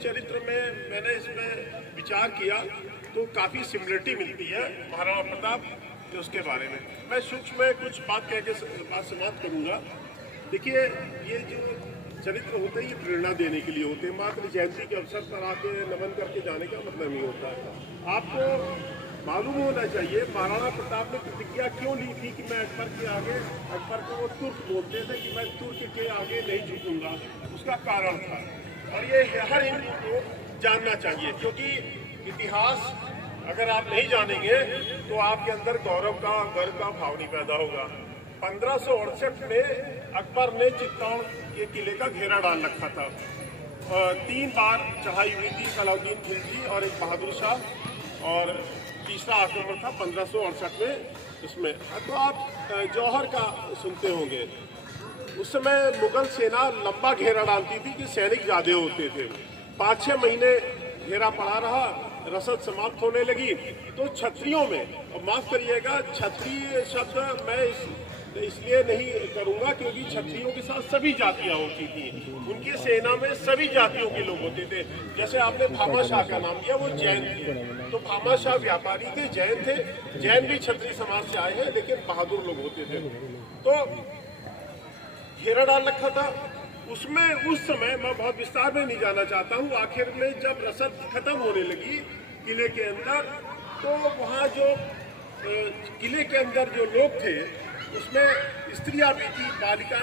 चरित्र में मैंने इसमें विचार किया तो काफ़ी सिमिलरिटी मिलती है महाराणा प्रताप के उसके बारे में। मैं सूक्ष्म में कुछ बात कह के बात समाप्त करूँगा। देखिए, ये जो चरित्र होते हैं ये प्रेरणा देने के लिए होते हैं। मात्र जयंती के अवसर पर आके नमन करके जाने का मतलब नहीं होता। आपको मालूम होना चाहिए महाराणा प्रताप ने प्रतिज्ञा क्यों ली थी कि मैं अकबर के आगे, अकबर को वो तुर्क बोलते थे कि मैं तुर्क के आगे नहीं झुकूंगा, उसका कारण था। और ये हर हिंदू को जानना चाहिए, क्योंकि इतिहास अगर आप नहीं जानेंगे तो आपके अंदर गौरव का, गर्व का भाव नहीं पैदा होगा। 1568 में अकबर ने चित्तौड़ के किले का घेरा डाल रखा था। 3 बार चढ़ाई हुई थी, अलाउद्दीन खिलजी और एक बहादुर शाह, और तीसरा आक्रमण था 1568 में इसमें। तो आप जौहर का सुनते होंगे, उस समय मुगल सेना लंबा घेरा डालती थी कि सैनिक ज़्यादा होते थे। 5-6 महीने घेरा पड़ा रहा, रसद समाप्त होने लगी तो क्षत्रियों में, और माफ़ करिएगा क्षत्रिय शब्द मैं इसलिए नहीं करूँगा क्योंकि क्षत्रियों के साथ सभी जातियाँ होती थी। उनकी सेना में सभी जातियों के लोग होते थे। जैसे आपने भामा शाह का नाम लिया, वो जैन थे, तो भामा शाह व्यापारी थे, जैन थे। जैन भी क्षत्रिय समाज से आए हैं, लेकिन बहादुर लोग होते थे। तो घेरा डाल रखा था उसमें। उस समय मैं बहुत विस्तार में नहीं जाना चाहता हूँ। आखिर में जब रसद खत्म होने लगी किले के अंदर, तो वहाँ जो किले के अंदर जो लोग थे उसमें स्त्रियां भी थी, बालिका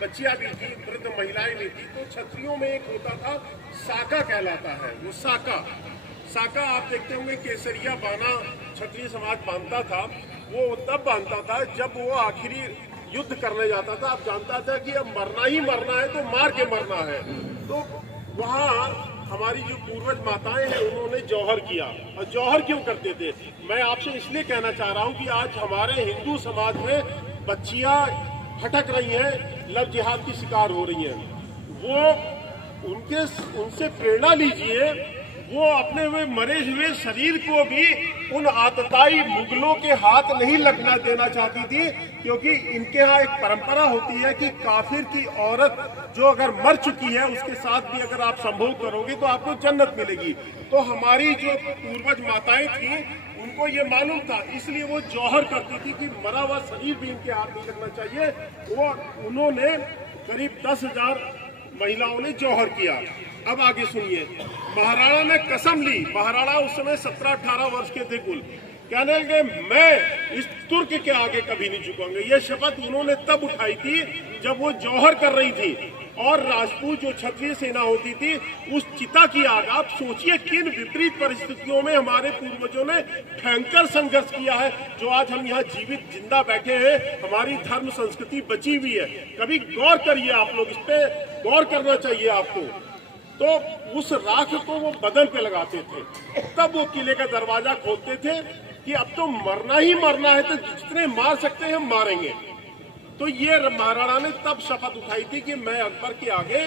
बच्चियां भी थी, वृद्ध महिलाएं भी थी। तो क्षत्रियों में एक होता था, साका कहलाता है वो। साका आप देखते होंगे केसरिया बाना क्षत्रिय समाज बांधता था। वो तब बांधता था जब वो आखिरी युद्ध करने जाता था। अब जानता था कि अब मरना ही मरना है तो मार के मरना है। तो वहाँ हमारी जो पूर्वज माताएं हैं उन्होंने जौहर किया। और जौहर क्यों करते थे, मैं आपसे इसलिए कहना चाह रहा हूँ कि आज हमारे हिंदू समाज में बच्चियां भटक रही हैं, लव जिहाद की शिकार हो रही हैं। वो उनसे प्रेरणा लीजिए। वो अपने हुए मरे हुए शरीर को भी उन आतताई मुगलों के हाथ नहीं लगना देना चाहती थी, क्योंकि इनके यहाँ एक परंपरा होती है कि काफिर की औरत जो अगर मर चुकी है उसके साथ भी अगर आप संभोग करोगे तो आपको जन्नत मिलेगी। तो हमारी जो पूर्वज माताएं थी उनको ये मालूम था, इसलिए वो जौहर करती थी कि मरा हुआ शरीर भी इनके हाथ नहीं लगना चाहिए। वो उन्होंने करीब 10,000 महिलाओं ने जौहर किया। अब आगे सुनिए, महाराणा ने कसम ली। महाराणा उस समय 17-18 वर्ष के थे कुल। कहने लगे मैं इस तुर्क के आगे कभी नहीं झुकूंगा। ये शपथ उन्होंने तब उठाई थी जब वो जौहर कर रही थी। और राजपूत जो क्षत्रिय सेना होती थी उस चिता की आग, आप सोचिए किन विपरीत परिस्थितियों में हमारे पूर्वजों ने भयंकर संघर्ष किया है। जो आज हम यहाँ जीवित जिंदा बैठे हैं, हमारी धर्म संस्कृति बची हुई है। कभी गौर करिए, आप लोग इस पे गौर करना चाहिए आपको। तो उस राख को वो बदन पे लगाते थे, तब वो किले का दरवाजा खोलते थे कि अब तो मरना ही मरना है, तो जितने मार सकते हैं हम मारेंगे। तो ये महाराणा ने तब शपथ उठाई थी कि मैं अकबर के आगे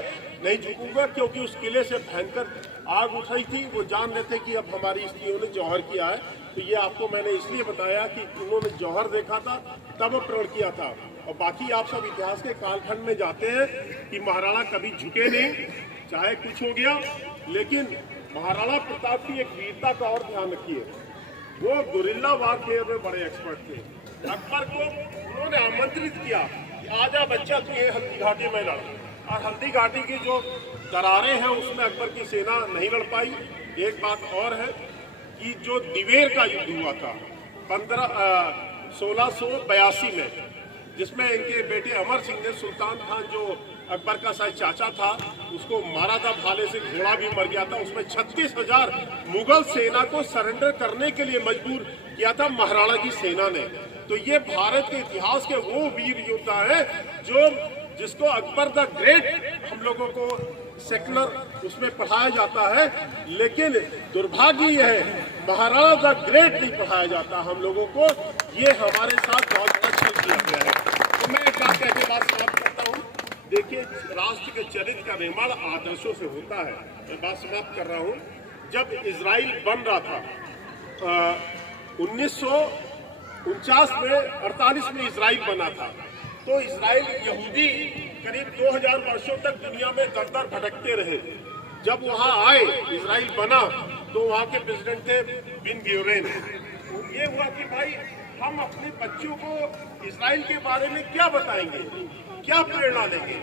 नहीं झुकूंगा, क्योंकि उस किले से भयंकर आग उठ रही थी। वो जान रहे थे कि अब हमारी स्त्रियों ने जौहर किया है। तो ये आपको मैंने इसलिए बताया कि उन्होंने जौहर देखा था तब प्रण किया था। और बाकी आप सब इतिहास के कालखंड में जाते हैं कि महाराणा कभी झुके नहीं, चाहे कुछ हो गया। लेकिन महाराणा प्रताप की एक वीरता का और ध्यान रखिए, वो गुरिल्ला वारफेयर में बड़े एक्सपर्ट थे। अकबर को उन्होंने आमंत्रित किया कि आजा बच्चा तू ये हल्दी घाटी में लड़। और हल्दी घाटी की जो दरारें हैं उसमें अकबर की सेना नहीं लड़ पाई। एक बात और है कि जो दिवेर का युद्ध हुआ था 1682 में, जिसमें इनके बेटे अमर सिंह ने सुल्तान खान जो अकबर का शायद चाचा था उसको मारा था, भाले से घोड़ा भी मर गया था। उसमें 36,000 मुगल सेना को सरेंडर करने के लिए मजबूर किया था महाराणा की सेना ने। तो ये भारत के इतिहास के वो वीर योद्धा है जिसको अकबर द ग्रेट हम लोगों को सेकुलर उसमें पढ़ाया जाता है, लेकिन दुर्भाग्य ये है महाराणा द ग्रेट नहीं पढ़ाया जाता हम लोगों को। ये हमारे साथ बहुत बड़ा छल किया गया है। तो मैं एक बात कहकर बात समाप्त करता हूँ। देखिए, राष्ट्र के चरित्र का निर्माण आदर्शों से होता है। मैं बात समाप्त कर रहा हूँ। जब इजराइल बन रहा था 1949 में, 48 में इजराइल बना था, तो इजराइल यहूदी करीब 2000 वर्षों तक दुनिया में दर दर भटकते रहे। जब वहां आए, इजराइल बना, तो वहां के प्रेसिडेंट थे बिन ग्योरेन। ये हुआ कि भाई हम अपने बच्चों को इजराइल के बारे में क्या बताएंगे, क्या प्रेरणा लेंगे,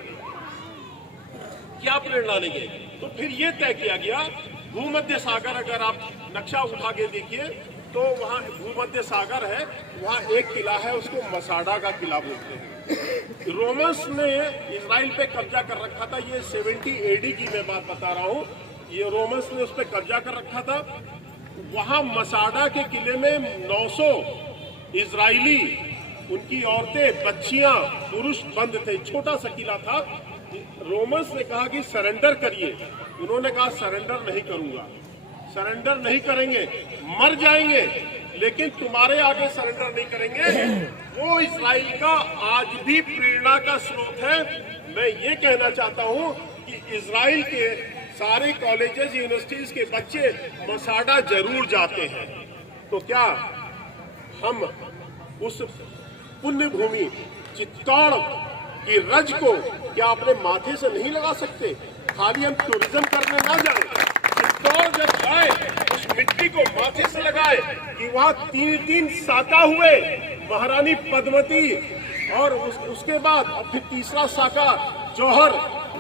क्या प्रेरणा लेंगे। तो फिर ये तय किया गया, भूमध्य सागर अगर आप नक्शा उठा के देखिए तो वहाँ भूमध्य सागर है, वहाँ एक किला है, उसको मसाडा का किला बोलते हैं। रोमन्स ने इजराइल पे कब्जा कर रखा था, ये 70 AD की मैं बात बता रहा हूँ। ये रोमन्स ने उस पर कब्जा कर रखा था। वहाँ मसाडा के किले में 900 इजरायली, उनकी औरतें, बच्चियां, पुरुष बंद थे, छोटा सा किला था। रोमन्स ने कहा कि सरेंडर करिए, उन्होंने कहा सरेंडर नहीं करूंगा, सरेंडर नहीं करेंगे, मर जाएंगे, लेकिन तुम्हारे आगे सरेंडर नहीं करेंगे। वो इजराइल का आज भी प्रेरणा का स्रोत है। मैं ये कहना चाहता हूँ कि इजराइल के सारे कॉलेजेस, यूनिवर्सिटीज के बच्चे मसाडा जरूर जाते हैं। तो क्या हम उस पुण्य भूमि चित्तौड़ की रज को क्या अपने माथे से नहीं लगा सकते? खाली हम टूरिज्म करने ना जाए, चित्तौड़ जब जाए उस मिट्टी को माथे से लगाए कि वहाँ 3 साका हुए, महारानी पद्मती, और उसके बाद फिर तीसरा साका जौहर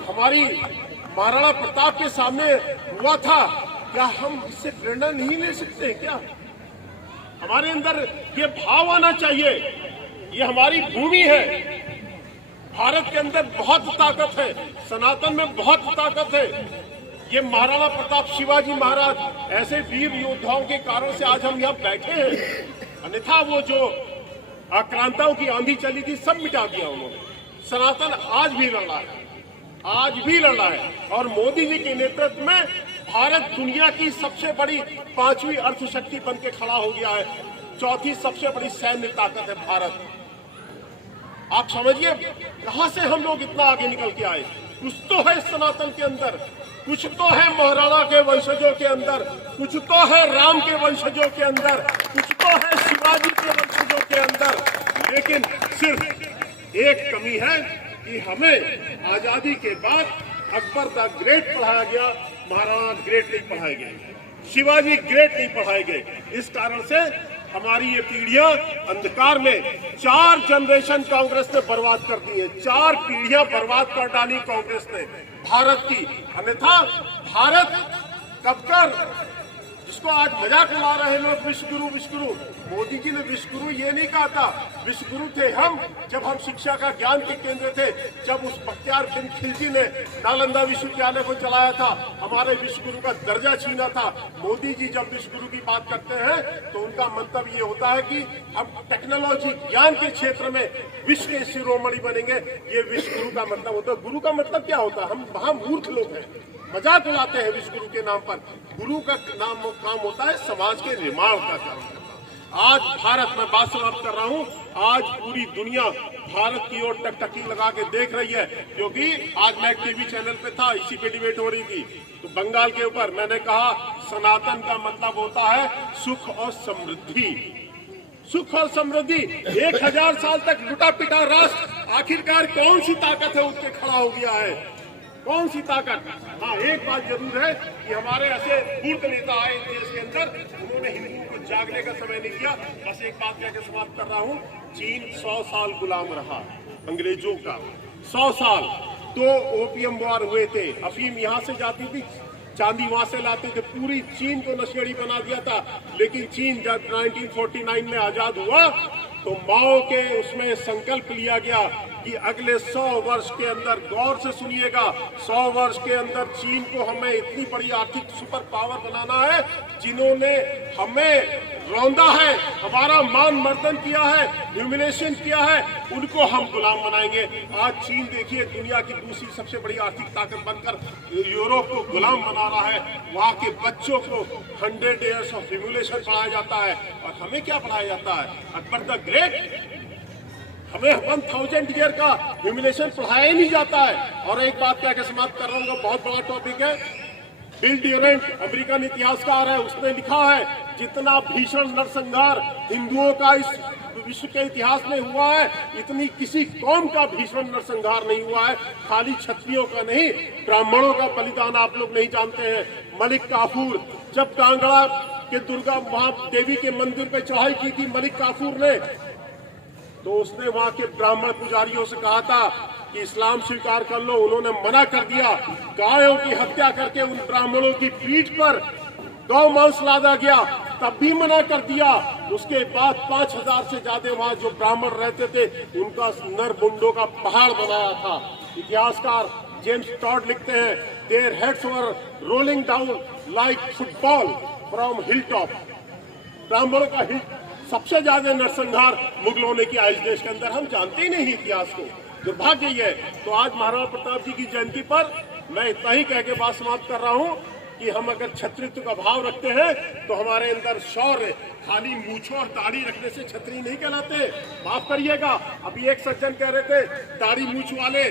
हमारी महाराणा प्रताप के सामने हुआ था। क्या हम इससे प्रेरणा नहीं ले सकते? क्या हमारे अंदर ये भाव आना चाहिए? ये हमारी भूमि है, भारत के अंदर बहुत ताकत है, सनातन में बहुत ताकत है। ये महाराणा प्रताप, शिवाजी महाराज ऐसे वीर योद्धाओं के कारण से आज हम यहाँ बैठे हैं। अन्यथा वो जो आक्रांताओं की आंधी चली थी, सब मिटा दिया उन्होंने। सनातन आज भी लड़ रहा है, आज भी लड़ रहा है। और मोदी जी के नेतृत्व में भारत दुनिया की सबसे बड़ी 5वीं अर्थशक्ति बन के खड़ा हो गया है। 4थी सबसे बड़ी सैन्य ताकत है भारत। आप समझिए कहां से हम लोग इतना आगे निकल के आए। कुछ तो है सनातन के अंदर, कुछ तो है महाराणा के वंशजों के अंदर, कुछ तो है राम के वंशजों के अंदर, कुछ तो है शिवाजी के वंशजों के अंदर। लेकिन सिर्फ एक कमी है कि हमें आजादी के बाद अकबर द ग्रेट पढ़ाया गया, महाराणा ग्रेट नहीं पढ़ाए गए, शिवाजी ग्रेट नहीं पढ़ाए गए। इस कारण से हमारी ये पीढ़ियां अंधकार में 4 जनरेशन कांग्रेस ने बर्बाद कर दी है। 4 पीढ़ियां बर्बाद कर डाली कांग्रेस ने भारत की। अन्यथा भारत कब कर, जिसको आज मजाक उड़ा रहे लोग, विश्वगुरु विश्वगुरु, मोदी जी ने विश्वगुरु ये नहीं कहा था। विश्वगुरु थे हम जब हम शिक्षा का ज्ञान के केंद्र थे, जब उस बख्तियार बिन खिलजी ने नालंदा विश्वविद्यालय को चलाया था, हमारे विश्वगुरु का दर्जा छीना था। मोदी जी जब विश्वगुरु की बात करते हैं तो उनका मतलब ये होता है कि हम टेक्नोलॉजी, ज्ञान के क्षेत्र में विश्व के शिरोमणि बनेंगे। ये विश्वगुरु का मतलब होता है। गुरु का मतलब क्या होता है? हम वहां मूर्ख लोग हैं, मजाक उड़ाते हैं विश्वगुरु के नाम पर। गुरु का काम होता है समाज के निर्माण का काम करना। आज भारत, मैं बात समाप्त कर रहा हूं, आज पूरी दुनिया भारत की ओर टकटकी लगा के देख रही है। क्योंकि आज मैं टीवी चैनल पे था, इसी पे डिबेट हो रही थी, तो बंगाल के ऊपर मैंने कहा सनातन का मतलब होता है सुख और समृद्धि। सुख और समृद्धि। 1000 साल तक लुटा पिटा राष्ट्र आखिरकार कौन सी ताकत है उसके खड़ा हो गया है? कौन सी ताकत? हाँ, एक बात जरूर है कि हमारे ऐसे मूर्ख नेता आए देश के अंदर, उन्होंने हिंदुओं को जागने का समय नहीं दिया। बस एक बात कहकर समाप्त कर रहा हूँ, चीन 100 साल गुलाम रहा अंग्रेजों का, 100 साल। 2 ओपियम वॉर हुए थे, अफीम यहाँ से जाती थी, चांदी वहां से लाते थे, पूरी चीन को नशेड़ी बना दिया था। लेकिन चीन जब 1949 में आजाद हुआ तो माओ के उसमें संकल्प लिया गया कि अगले 100 वर्ष के अंदर, गौर से सुनिएगा, 100 वर्ष के अंदर चीन को हमें इतनी बड़ी आर्थिक सुपर पावर बनाना है, जिन्होंने हमें रौंदा है, हमारा मान मर्दन किया है, ह्यूमिलेशन किया है, उनको हम गुलाम बनाएंगे। आज चीन देखिए दुनिया की दूसरी सबसे बड़ी आर्थिक ताकत बनकर यूरोप को गुलाम बना रहा है। वहाँ के बच्चों को 100 years ऑफ ह्यूमिलेशन पढ़ाया जाता है। और हमें क्या पढ़ाया जाता है? Akbar the great. हमें 1000 ईयर का ह्यूमिलेशन पढ़ाया ही नहीं जाता है। और एक बात कह के समाप्त कर रहा हूँ, बहुत बड़ा टॉपिक है। बिल ड्यूरेंट अमेरिकन इतिहासकार है, उसने लिखा है जितना भीषण नरसंहार हिंदुओं का इस विश्व के इतिहास में हुआ है, इतनी किसी कौम का भीषण नरसंहार नहीं हुआ है। खाली क्षत्रियों का नहीं, ब्राह्मणों का बलिदान आप लोग नहीं जानते हैं। मलिक काफूर जब कांगड़ा के दुर्गा वहां देवी के मंदिर पे चढ़ाई की थी मलिक काफूर ने, तो उसने वहां के ब्राह्मण पुजारियों से कहा था कि इस्लाम स्वीकार कर लो, उन्होंने मना कर दिया। गायों की हत्या करके उन ब्राह्मणों की पीठ पर गौ मांस लादा गया, तब भी मना कर दिया। उसके बाद 5000 से ज्यादा वहां जो ब्राह्मण रहते थे उनका नर मुंडों का पहाड़ बनाया था। इतिहासकार जेम्स टॉड लिखते हैं, their heads were rolling down like football from hill top. ब्राह्मणों का हिल सबसे ज्यादा नरसंहार मुगलों ने किया इस देश के अंदर, हम जानते ही नहीं इतिहास को, दुर्भाग्य ये है। तो आज महाराणा प्रताप जी की जयंती पर मैं इतना ही कह के बात समाप्त कर रहा हूँ कि हम अगर छत्रित्व का भाव रखते हैं तो हमारे अंदर शौर्य, खाली मूछों और दाढ़ी रखने से छत्री नहीं कहलाते। माफ करिएगा, अभी एक सज्जन कह रहे थे दाढ़ी मूछ वाले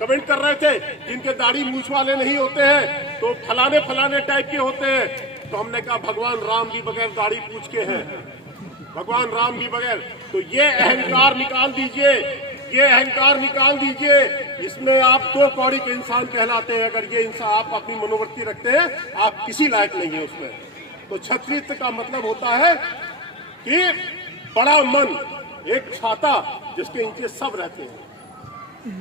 कमेंट कर रहे थे, जिनके दाढ़ी मूछ वाले नहीं होते हैं तो फलाने फलाने टाइप के होते हैं। तो हमने कहा भगवान राम भी बगैर दाढ़ी पूछ के हैं, भगवान राम भी बगैर। तो ये अहंकार निकाल दीजिए, ये अहंकार निकाल दीजिए, इसमें आप दो कौड़ी के इंसान कहलाते हैं। अगर ये इंसान आप अपनी मनोवृत्ति रखते हैं, आप किसी लायक नहीं है उसमें। तो क्षत्रिय का मतलब होता है कि बड़ा मन, एक छाता जिसके नीचे सब रहते हैं,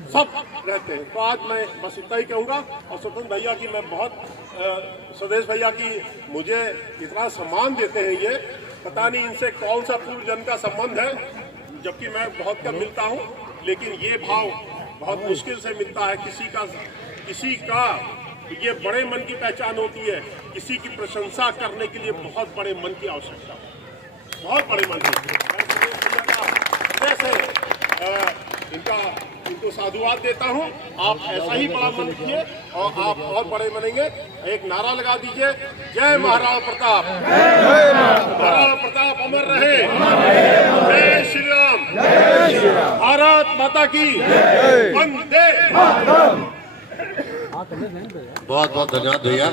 सब रहते हैं। तो आज मैं बस इतना ही कहूंगा। और स्वतंत्र भैया की मैं बहुत, स्वदेश भैया की मुझे इतना सम्मान देते हैं, ये पता नहीं इनसे कौन सा पूर्व जन्म का संबंध है, जबकि मैं बहुत कम मिलता हूँ, लेकिन ये भाव बहुत मुश्किल से मिलता है। किसी का ये बड़े मन की पहचान होती है, किसी की प्रशंसा करने के लिए बहुत बड़े मन की आवश्यकता है, बहुत बड़े मन की। इनको साधुवाद देता हूँ। आप ऐसा ही बड़ा मन रखिए और आप बहुत बड़े बनेंगे। एक नारा लगा दीजिए, जय महाराणा प्रताप, महाराणा प्रताप अमर रहे, जय श्री राम, भारत माता की वंदे। बहुत बहुत धन्यवाद भैया।